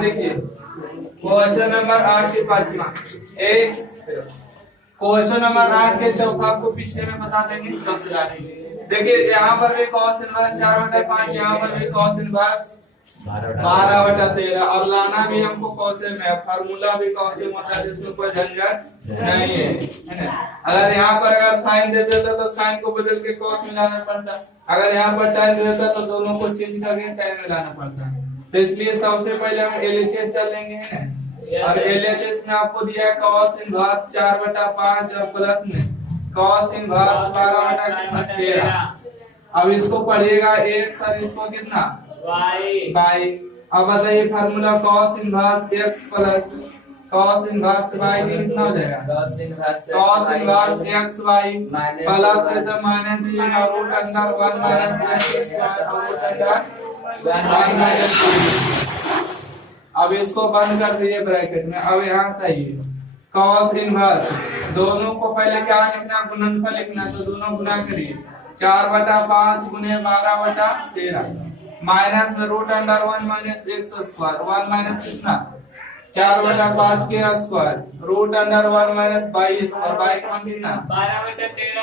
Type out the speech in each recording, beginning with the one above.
देखिए question number 8 के पांचवा एक क्वेश्चन नंबर 8 के चौथा आपको पीछे में बता देंगे सबसे आगे। देखिए यहाँ पर भी cos इनवर्स 4/5, यहाँ पर भी cos इनवर्स 12/13 और लाना भी हमको cos में है, फार्मूला भी cos में होता है जिसमें कोई झंझट नहीं है ना। अगर यहाँ पर अगर साइन दे देता तो साइन को बदल के cos में लाना पड़ता, अगर यहाँ पर tan दे देता तो दोनों को चेंज करके tan में लाना पड़ता। तो इसलिए सबसे पहले हम LHS चलेंगे है ना, और LHS में आपको दिया है cos इनवर्स 4/5 और प्लस में cos इनवर्स 12/13। अब इसको पढ़िएगा x और इसको कितना y। अब बताइए formula cos inverse x plus cos inverse y कितना हो जाएगा, cos inverse x y plus है तो माइनस दीजिएगा root under 1 minus x square root under 1 minus. अब इसको बंद कर दीजिए ब्रैकेट में। अब यहाँ से आइए cos इनवर्स दोनों को पहले क्या लिखना, गुणनफल लिखना, तो दोनों गुना करिए 4/5 गुने 12/13 माइनस में root under 1 minus x square 1 minus कितना 4/5 के स्क्वायर रूट अंडर 1 माइनस 22 और y का मान कितना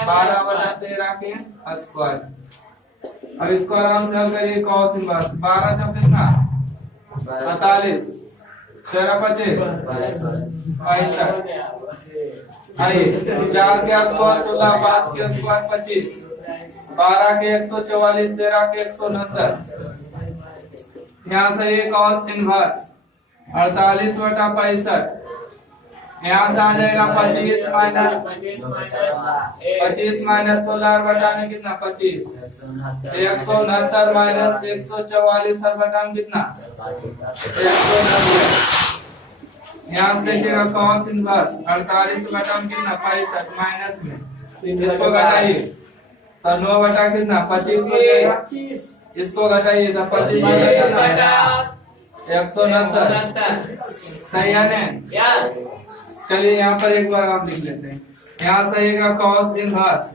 12/13 के स्क्वायर। अब इसको आराम से हल करिए cos इनवर्स 12 जब कितना 48 13 25 आइए 4 के स्क्वायर 16 5 के स्क्वायर 25 12 के 144 13 के 169। यहाँ से ये cos इनवर्स 48/65 यहाँ से आ जाएगा 25 माइनस 16 बटा में कितना 25 169 माइनस 144 और बटा में कितना 190। यहाँ से देखिएगा cos इनवर्स 48 बटा में कितना 65 माइनस में इसको घटाइए तो 9 बटा कितना 25 हो जाएगा, इसको घटाइए तो 25 हो जाएगा 169। सही है ना। चलिए यहाँ पर एक बार हम लिख लेते हैं। यहाँ से आएगा cos इनवर्स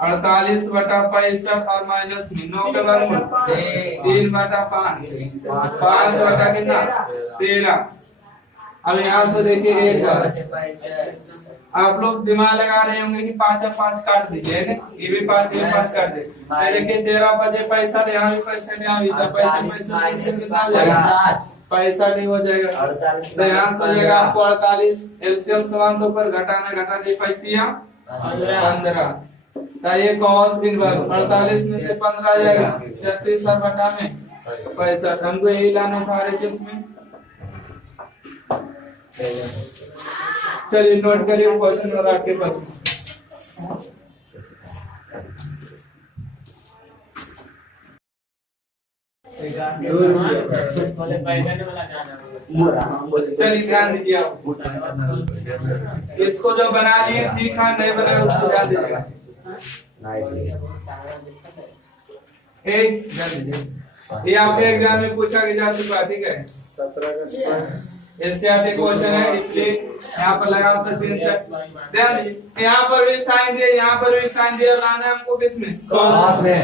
48/65 और माइनस में 9 के वर्गमूल 3/5 5 बटा कितना 13। अब यहाँ से देखिए एक बार आप लोग दिमाग लगा रहे होंगे कि 5 और 5 काट दीजिए, ये भी 5 ये 5 काट दे। देखिए 13 बजे पैसा यहाँ भी पैसा यहाँ भी तो पैसा कितना हो जाएगा पैसा नहीं हो जाएगा, तो यहाँ से हो जाएगा आपको 48 एलसीएम समान तो ऊपर घटा दे 15 तो ये cos इनवर्स 48 में से 15 आ जाएगा 36 और बटा में पैसा। हमको यही लाना था RHS में। चलिए नोट करिए क्वेश्चन नंबर 8 के पास चलिए ध्यान दीजिए आप इसको जो बना लिए ठीक है, नहीं बनाए उसको ध्यान दीजिएगा। एक ध्यान दीजिए ये आपके एग्जाम में पूछा जा चुका है, ठीक है 17 एससीईआरटी क्वेश्चन है इसलिए यहाँ पर लगा सकते हैं। ध्यान दीजिए यहाँ पर भी साइन दिया, यहाँ पर भी साइन दिया, लाना है हमको किसमें cos में।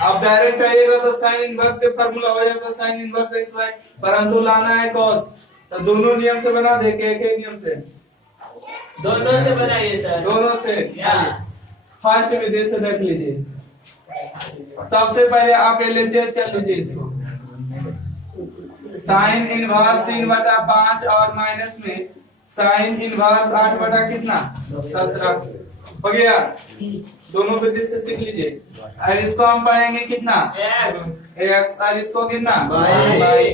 अब डायरेक्ट चाहिएगा तो साइन इनवर्स के फार्मूला हो जाएगा साइन इनवर्स एक्स वाई, परंतु लाना है cos तो दोनों नियम से बना दे के एक नियम से दोनों से बनाइए सर, दोनों से। फर्स्ट विधि से देख लीजिए। सबसे पहले आप LHS चल लीजिए इसको साइन इनवर्स 3/5 और माइनस में साइन इनवर्स 8 बटा कितना 17 हो गया। दोनों विधि से सीख लीजिए। और इसको हम पढ़ेंगे कितना x और इसको कितना y।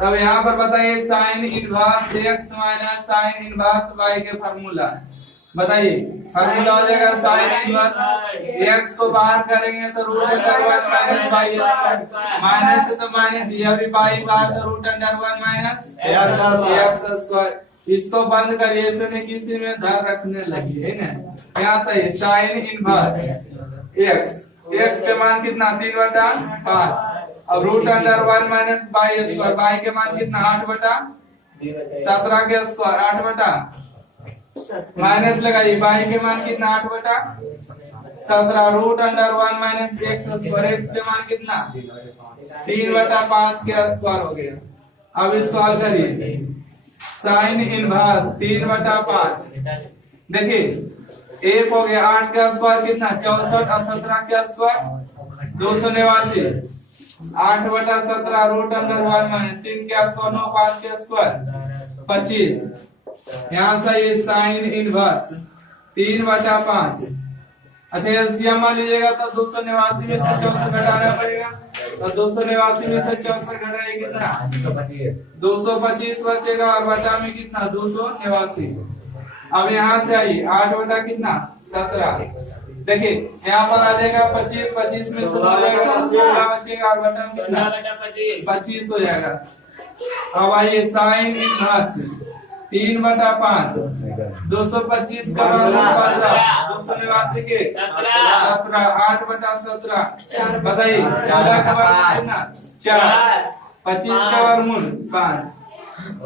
तब यहाँ पर बताइए sine inverse x minus sine inverse y के फार्मूला बताइए। फार्मूला हो जाएगा साइन इनवर्स x को बाहर करेंगे तो root under 1 minus y square minus से तो माइनस दिया भी y बाहर तो root under 1 minus x square. इसको बंद करिए, ऐसे नहीं किसी में धर रखने लगी है ना। यहाँ सही साइन इनवर्स x के मान कितना 3/5 अब root under 1 minus y square y के मान कितना 8/17 के स्क्वायर 8 माइनस लगाइए y के मान कितना 8/17 root under 1 minus x square x के मान कितना 3/5 के स्क्वायर हो गया। अब इसको हल करिए। Sine inverse 3/5। देखिए 1 हो गया, 8 का स्क्वायर कितना 64 और 17 का स्क्वायर 289। 8/17 √1 3 का स्क्वायर 9, 5 का स्क्वायर 25। यहाँ से ये साइन इनवर्स 3/5। अच्छा एलसीएम मान लीजिएगा तो 289 में से 64 घटाना पड़ेगा, तो 289 में से 64 घटाए कितना 225 बचेगा और बटा में कितना 289। अब यहाँ से आइए 8 बटा कितना 17। देखिए यहाँ पर आ जाएगा 25, 25 में से हो जाएगा 16 बचेगा और बटा में कितना 25 हो जाएगा। अब आइए साइन इनवर्स 3/5 225 का 289 के 17 8/17 बताइए 14 का वर्गमूल कितना 4, 25 का वर्गमूल 5।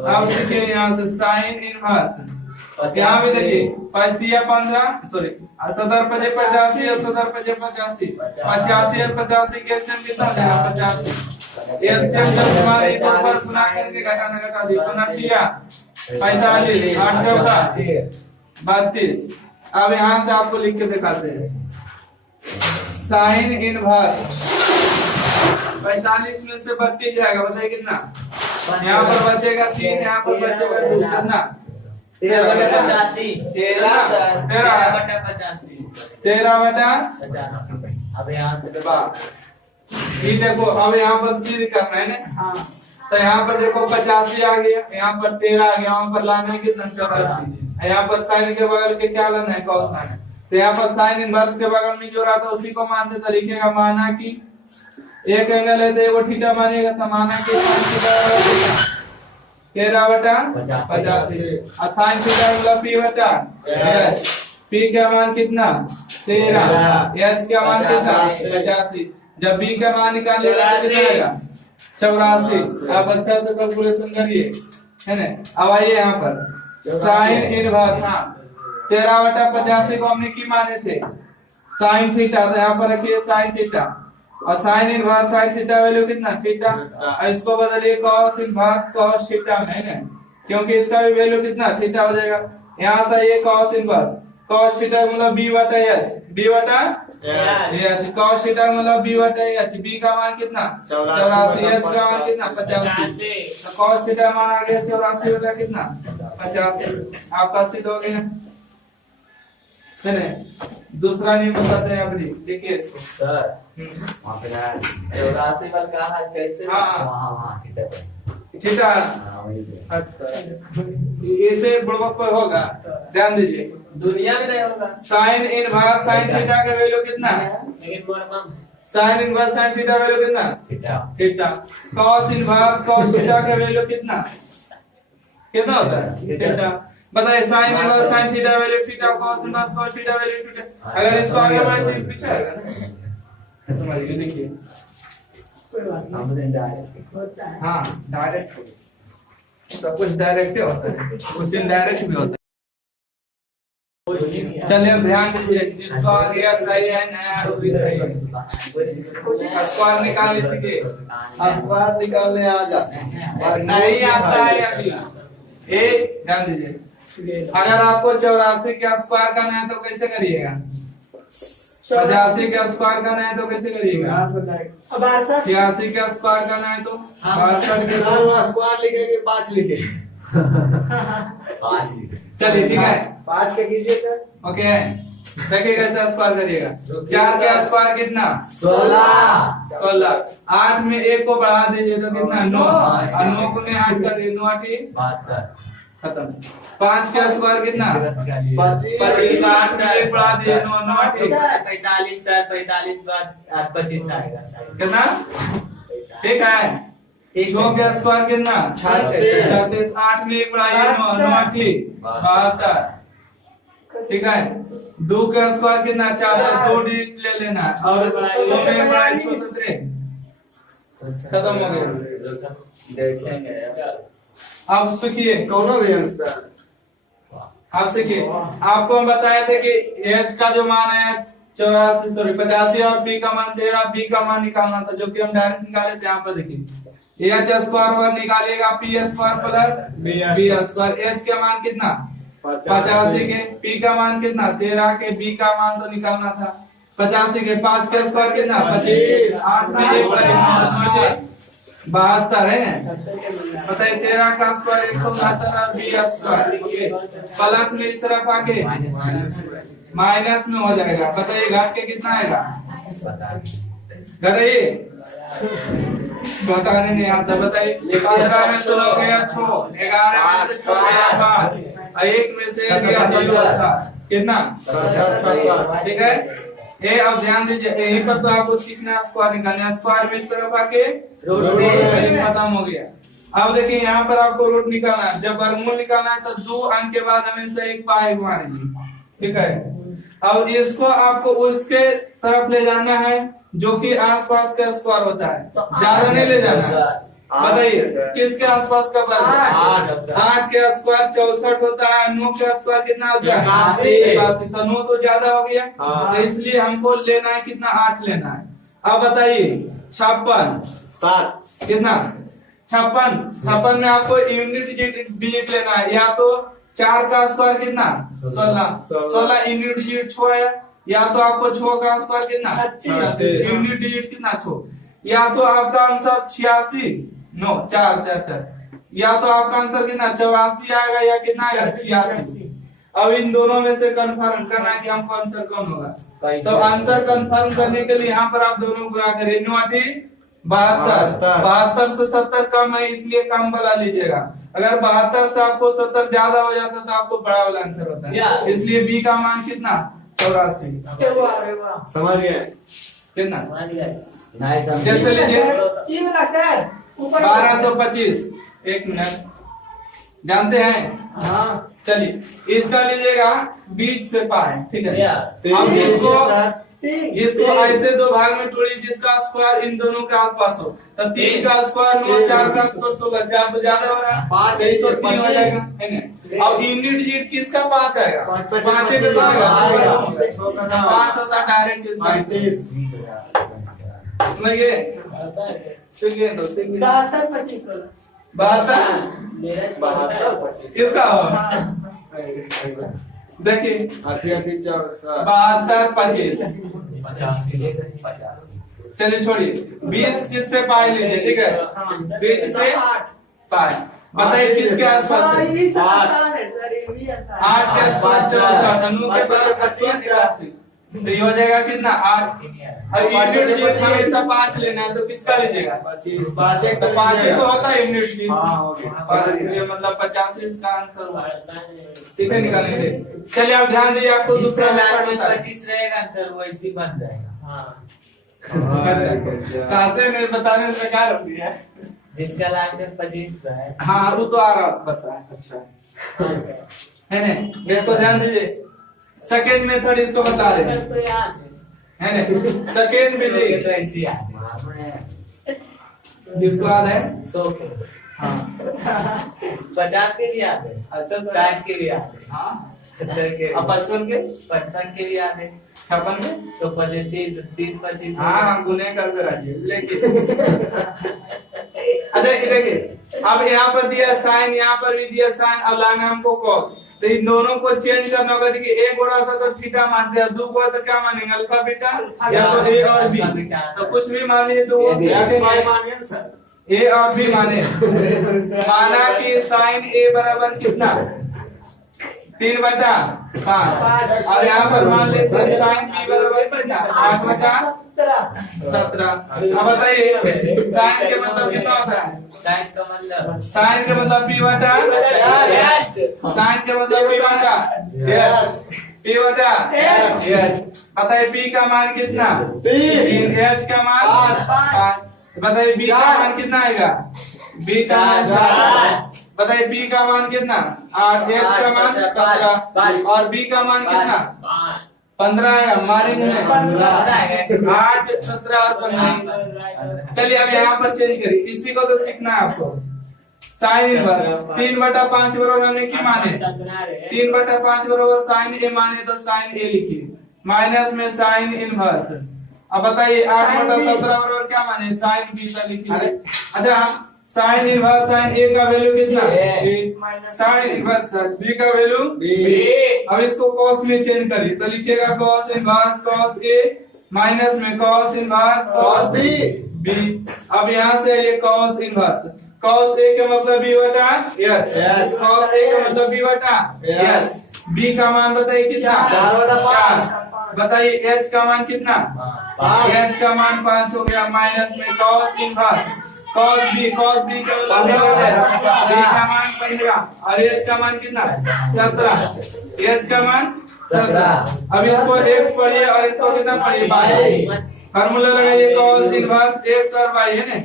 अब देखिए यहाँ से साइन इनवर्स यहाँ पे देखिए 5 दिया 15 सॉरी 70 पजे 85 और 70 पजे 85 85 और 85 के एलसीएम कितना हो जाएगा 85। एलसीएम जब हमारे एक पर गुना करके घटा दिया 45 8 चौका 32। अब यहाँ से आपको लिख के दिखाते हैं साइन इनवर्स 45 में से 32 जाएगा, बताइए कितना। यहाँ पर बचेगा 3, यहाँ पर बचेगा 2, कितना 13/85। अब यहाँ से ठीक देखो अब यहाँ पर सीध करना है ना। हाँ तो यहाँ पर देखो 85 आ गया, यहाँ पर 13 आ गया, यहाँ पर लाना है कितना 84। यहाँ पर साइन के बगल के क्या लाना है कॉस लाना है, तो यहाँ पर साइन इनवर्स के बगल में जो रहा था उसी को मानते तो लिखेगा माना कि एक एंगल है तो एगो थीटा मानेगा तो माना कि 13/85 और साइन थीटा मतलब p/h। p का मान कितना 13, h का मान कितना 85। जब b का मान निकालिएगा तो कितना आएगा 84। आप अच्छा से कैलकुलेशन करिए है ना। अब आइए यहाँ पर साइन इनवर्स 13/85 को हमने की माने थे साइन थीटा, तो यहाँ पर रखिए साइन थीटा और sign inverse sine theta value कितना थीटा, इसको बदलिए कॉस इनवर्स कॉस थीटा में है ना, क्योंकि इसका भी वैल्यू कितना थीटा हो जाएगा। यहाँ से ये कॉस इनवर्स कॉस थीटा मतलब b/h b/h कॉस थीटा मतलब b/h। b का मान कितना 84, h का मान कितना 85, तो कॉस थीटा मान आ गया 84 बटा कितना 85। आपका सिद्ध हो गया है ना। दूसरा नियम बताते हैं अपनी, देखिए इसको सर वहाँ पे ना 84 वाला कहा है कैसे वहाँ थीटा ऐसे बुड़बक पर होगा, ध्यान दीजिए दुनिया में नहीं होगा। साइन इनवर्स साइन थीटा का वैल्यू कितना लेकिन sine inverse sine theta value कितना theta. Cos inverse cos theta का वैल्यू कितना कितना होता है थीटा। बताइए sine inverse sine theta value theta cos inverse cos theta value theta. अगर इसको आगे बढ़ाए तो पीछे आएगा ना, समझिए। देखिए हाँ डायरेक्ट सब कुछ डायरेक्ट ही होता है, कुछ इनडायरेक्ट भी होता है। चलिए ध्यान दीजिए, जिसको आ गया सही है नया रूप भी सही है। स्क्वायर निकालने सीखे, स्क्वायर निकालने आ जाते हैं नहीं आता है अभी। एक ध्यान दीजिए, अगर आपको 84 का स्क्वायर करना है तो कैसे करिएगा, 85 का स्क्वायर करना है तो कैसे करिएगा, 86 का स्क्वायर करना है तो 62 के स्क्वायर लिखेंगे 5 लिखे चलिए ठीक है 5 के कीजिए सर। ओके देखिए कैसे स्क्वायर करिएगा। 4 का स्क्वायर कितना 16। 8 में 1 को बढ़ा दीजिए तो कितना 9 और 9 को 8 कर दीजिए 9 8 खत्म। 5 का स्क्वायर कितना 25। 8 में 1 बढ़ा दीजिए 9 9 8 45 सर 45 बाद 25 आएगा सर कितना ठीक है। 6 का स्क्वायर कितना 36। 8 में 1 बढ़ाइए 9 9 8 72 ठीक है। 2 का स्क्वायर कितना 4 2 डिजिट ले लेना और 2 में 1 बढ़ाइए 17 खत्म हो गया। देखेंगे अब सीखिए कौन भी आंसर आप सीखिए। आपको हम बताए थे कि h का जो मान है 85 और p का मान 13, b का मान निकालना था जो कि हम डायरेक्ट निकाले थे। यहाँ पर देखिए एच स्क्वायर पर निकालिएगा P square plus B square. H का मान कितना 85 के, पी का मान कितना 13 के, बी का मान तो निकालना था 85 के। 5 का स्क्वायर कितना 25, 8 में 72 है। बताइए 13 का स्क्वायर 169 और बी स्क्वायर प्लस में इस तरफ आके माइनस में हो जाएगा। बताइए घट के कितना आएगा, घटाइए, बताने नहीं आता। बताइए 15 में 16 हो गया 6, 11 में से 6 गया 5, 1 में से गया 7, कितना 77। ठीक है। ये अब ध्यान दीजिए, यहीं पर तो आपको सीखना स्क्वायर निकालना। स्क्वायर में इस तरफ आके रूट खत्म हो गया। अब देखिए यहाँ पर आपको रूट निकालना है। जब वर्गमूल निकालना है तो 2 अंक के बाद हमेशा एक पाई मारेंगे, ठीक है। अब इसको आपको उसके तरफ ले जाना है जो कि आसपास का स्क्वायर होता है, ज्यादा नहीं ले जाना है। बताइए किसके आसपास का वर्ग 8 के स्क्वायर 64 होता है, 9 के स्क्वायर कितना होता है 81, तो 9 तो ज्यादा हो गया। तो इसलिए हमको लेना है कितना 8 लेना है। अब बताइए 56 कितना 56 में आपको यूनिट डिजिट लेना है। या तो 4 का स्क्वायर कितना 16 यूनिट डिजिट 6 है, या तो आपको 6 का स्क्वायर कितना 36 यूनिट डिजिट कितना 6, या तो आपका आंसर 86 नो 4 या तो आपका आंसर कितना 84 आएगा या कितना आएगा 86। अब इन दोनों में से कंफर्म करना है कि हमको आंसर कौन होगा। तो आंसर कंफर्म करने के लिए यहाँ पर आप दोनों गुणा करिए। 72 से 70 कम है इसलिए कम वाला लीजिएगा। अगर 72 से आपको 70 ज्यादा हो जाता तो आपको बड़ा वाला आंसर होता है। इसलिए बी का मान कितना 84। समझ गए कितना कैसे लीजिए 1225। एक मिनट, जानते हैं हाँ। चलिए इसका लीजिएगा 20 से पाए, ठीक है। अब इसको ऐसे 2 भाग में तोड़िए जिसका स्क्वायर इन दोनों के आसपास हो। तो 3 का स्क्वायर 9, 4 का स्क्वायर 16, 4 तो ज्यादा हो रहा है 5 तो 3 हो जाएगा, है ना। अब यूनिट डिजिट किसका 5 आएगा 5 के तो आएगा 5 होता डायरेक्ट किसका 35। समझिए 72 किसका हो देखिए 72 25। चलिए छोड़िए 20 से पाई लीजिए, ठीक है। 20 से पाई बताइए किसके आसपास है 8 के आसपास 64, 9 के पास 85, तो ये हो जाएगा कितना 8। अब यूनिट डिजिट हमेशा 5 लेना है तो किसका लीजिएगा 5 तो 5 ही तो होता है यूनिट डिजिट, ये मतलब 85 इसका आंसर हुआ। सीधे निकालेंगे। चलिए आप ध्यान दीजिए, आपको दूसरा लाइन में 25 रहेगा आंसर वैसे बन जाएगा। कहते नहीं बताने से क्या होती है जिसका लाइन में 25 है। हाँ वो तो आ रहा पता है। अच्छा है ना, इसको ध्यान दीजिए। सेकेंड मेथड इसको बता रहे हैं, है ना। सेकेंड विधि किसको याद है 100 के, हाँ 50 के भी याद है। अच्छा 60 के भी याद है, हाँ 70 के, अब 55 के भी याद है, 56 के तो 30 25। हाँ हम गुने करते रहिए लेकिन अच्छा देखिए अब यहाँ पर दिया साइन, यहाँ पर भी दिया साइन, अब लाना हमको कॉस। तो इन दोनों को चेंज करना होगा। देखिए एक हो रहा था तो थीटा मानते हैं, 2 को तो क्या मानेंगे अल्फा बीटा या तो ए और बी, तो कुछ भी मानिए तो वो मानिए सर ए और बी माने। माना कि साइन ए बराबर कितना 3/5 और यहाँ पर मान लेते हैं साइन बी बराबर कितना 8/17। अब बताइए साइन के मतलब कितना होता है, साइन के मतलब पी बटा साइन के मतलब पी बटा बताइए पी का मान कितना 3, एच का मान 5। बताइए बी का मान कितना आएगा, बी का मान बताइए बी का मान कितना 8, एच का मान 17 और बी का मान कितना 15 आएगा। मारेंगे 8 17 और 15। चलिए अब यहाँ पर चेंज करिए, इसी को तो सीखना है आपको। साइन इनवर्स 3/5 बराबर हमने की माने 3/5 बराबर साइन ए माने तो साइन ए लिखिए, माइनस में साइन इनवर्स अब बताइए 8/17 बराबर क्या माने साइन बी का लिखिए। अच्छा साइन इनवर्स साइन ए का वैल्यू कितना ए, साइन इनवर्स बी का वैल्यू बी। अब इसको cos में चेंज करिए तो लिखिएगा cos inverse cos A minus में cos inverse cos B। B. अब यहाँ से ये cos इनवर्स cos ए का मतलब b बटा h, H। cos ए का मतलब b बटा H। h। b का मान बताइए कितना 4/5। बताइए h का मान कितना 5। h का मान 5 हो गया माइनस में cos इनवर्स cos b का मतलब 15। b का मान 15 और h का मान कितना 17, h का मान 17। अब इसको x पढ़िए और इसको कितना पढ़िए y। फार्मूला लगाइए cos इनवर्स x और y है ना,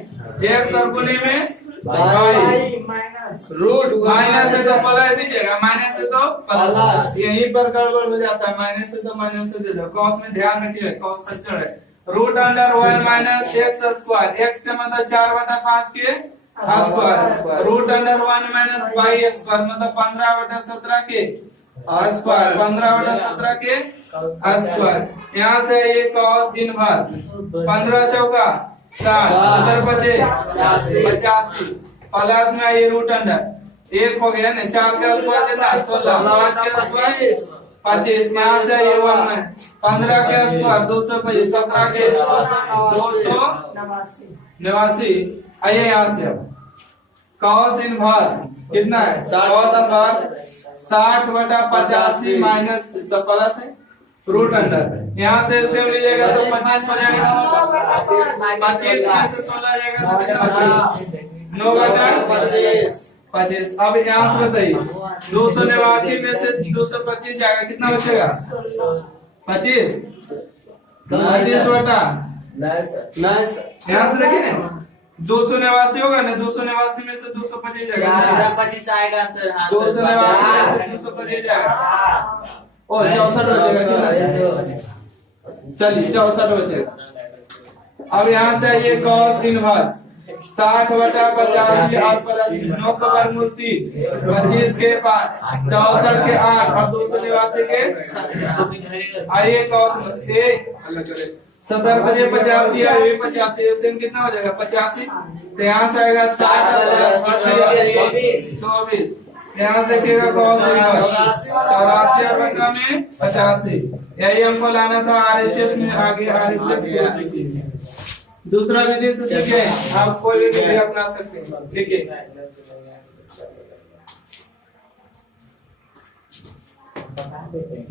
x और गुने में y रूट माइनस से तो प्लस दीजिएगा, माइनस से तो प्लस, प्लस। यहीं पर गड़बड़ हो जाता है, माइनस से तो माइनस से दे दो। cos में ध्यान रखिए cos स्ट्रक्चर है root under 1 minus x square, x का मतलब 4/5 के square, root under 1 minus y square मतलब 15/17 के स्क्वायर, 15/17 के स्क्वायर। यहाँ से ये cos इनवर्स 15 चौका 60 70 85 प्लस में ये रूट अंडर 1 हो गया ना, 4 का स्क्वायर कितना 16, 5 का स्क्वायर 25, यहाँ से ये 1 में 15 का स्क्वायर 225, 17 के 289। आइए यहाँ से अब cos इनवर्स कितना है cos इनवर्स 60/85 माइनस तो प्लस है रूट अंडर, यहाँ से एलसीएम लीजिएगा तो 25 हो जाएगा, 25 में से 16 जाएगा तो कितना बचेगा 9/25। अब यहाँ से बताइए 289 में से 225 जाएगा कितना बचेगा 25 बटा यहाँ से देखिए ना 289 होगा ना, 289 में से 225 जाएगा 25 आएगा आंसर। 289 में से 225 जाएगा और 64 बचेगा कितना, चलिए 64 बचेगा। अब यहाँ से आइए cos इनवर्स 60/85 और प्लस 9 का वर्गमूल 3, 25 के 5, 64 के 8 और 289 के आइए cos ए 70 बजे 85 या 85 ऐसे में कितना हो जाएगा 85, तो यहाँ से आएगा 60 24, यहाँ से क्या cos इनवर्स 84 और बटा में 85। यही हमको लाना था RHS में, आगे RHS दूसरा विधि से सीखे, आप कोई भी विधि अपना सकते हैं। देखिए बता देते हैं।